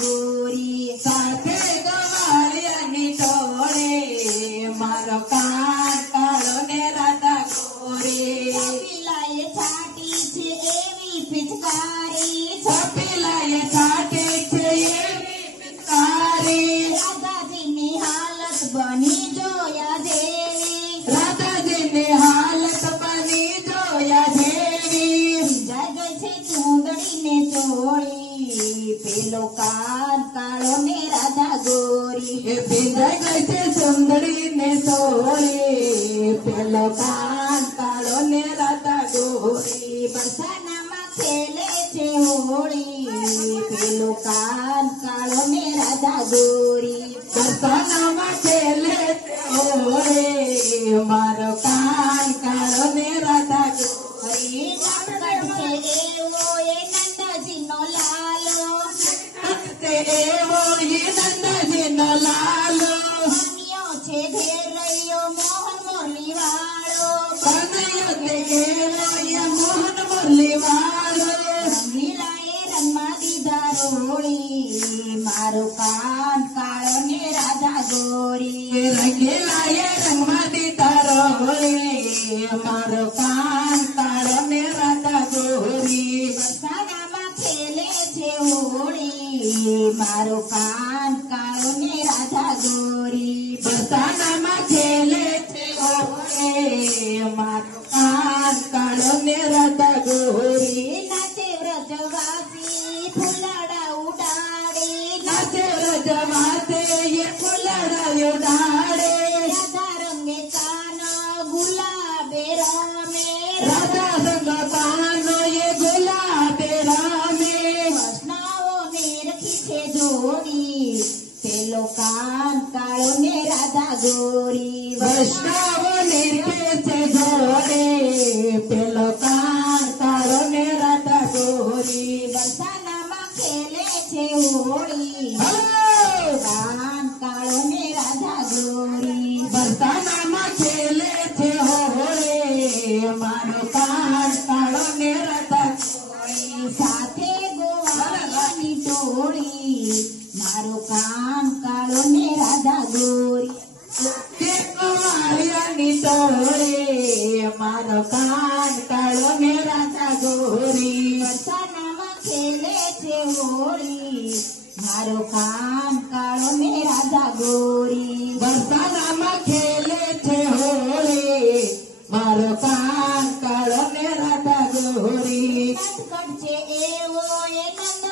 ગોરી સાથે ગવાળિયાની ટોળે મારો કાન કાળો ને રાધા ગોરી કપિલાએ છાટી છે એવી પિચકારી કપિલાએ છાટે છે એવી પિચકારી રાધાજીની હાલત બની જોયા જેવી રાધાજીની હાલત બની જોયા જેવી જાગે છે ચૂંદડીને ચોળી પેલો કાન કાળો ને રાધા ગોરી એ ભીંજાઈ ગઈ છે સુંદરીને સોળી પેલો કાન કાળો ને રાધા ગોરી બરસાનામાં ખેલે છે હોળી પેલો કાન કાળો ને રાધા ગોરી બરસાનામાં ખેલે ઓળે મારો કાન કાળો ને રાધા ગોરી નટખટ છે એવો એ નંદજીનો લાલો તે એવો ઈ નંદજીનો લાલો કન્યો છે ઘેરૈયો મોહન મોરલી વાળો કનૈયો તે એવો ઈ મોહન મુરલી વાળો રંગીલાએ રંગમાં દીધા રોળી મારો કાન કાળો ને રાધા ગોરી રંગીલાએ રંગમાં દીધા રોળી મારો કાન કાળો ને રાધા ગોરી બરસાનામાં ખેલે છે હોળી મારો કાન કાળો ને રાધા ગોરી બરસાનામાં ખેલે છે ઓળે મારો કાન કાળો ને રાધા ગોરી નાચે વ્રજવાસી ફૂલડા ઉડાડી નાચે રજવાતે એ ફૂલડાયો ડાળે રાધા રંગે કાન ગુલાબે રમે રાધા રંગ કાનો એ ગુલાબે રામે વૈષ્ણવોને રખી છે જોડી પેલો કાન કાળો ને રાધા ગોરી વૈષ્ણવો નિર્ભે છે જોડે પેલો કાન કાળો ને રાધા ગોરી બરસાનામાં ખેલે છે હોળી હો! કાન કાળો ને રાધા ગોરી બરસાનામાં ખેલે છે હોળે મારો કાન કાળો ને રાધા ગોરી સાથે ગોવાળિયાની ટોળી મારો કાન કાળો ને રાધા ગોરી તે કુંવારિયાની ટોળે મારો કાન કાળો ને રાધા ગોરી બરસાનામાં ખેલે છે હોળી મારો કાન કાળો ને રાધા ગોરી બરસાનામાં ખેલે છે હોળે મારો કાન કાળો ને રાધા ગોરી નટખટ છે એવો એ નંદ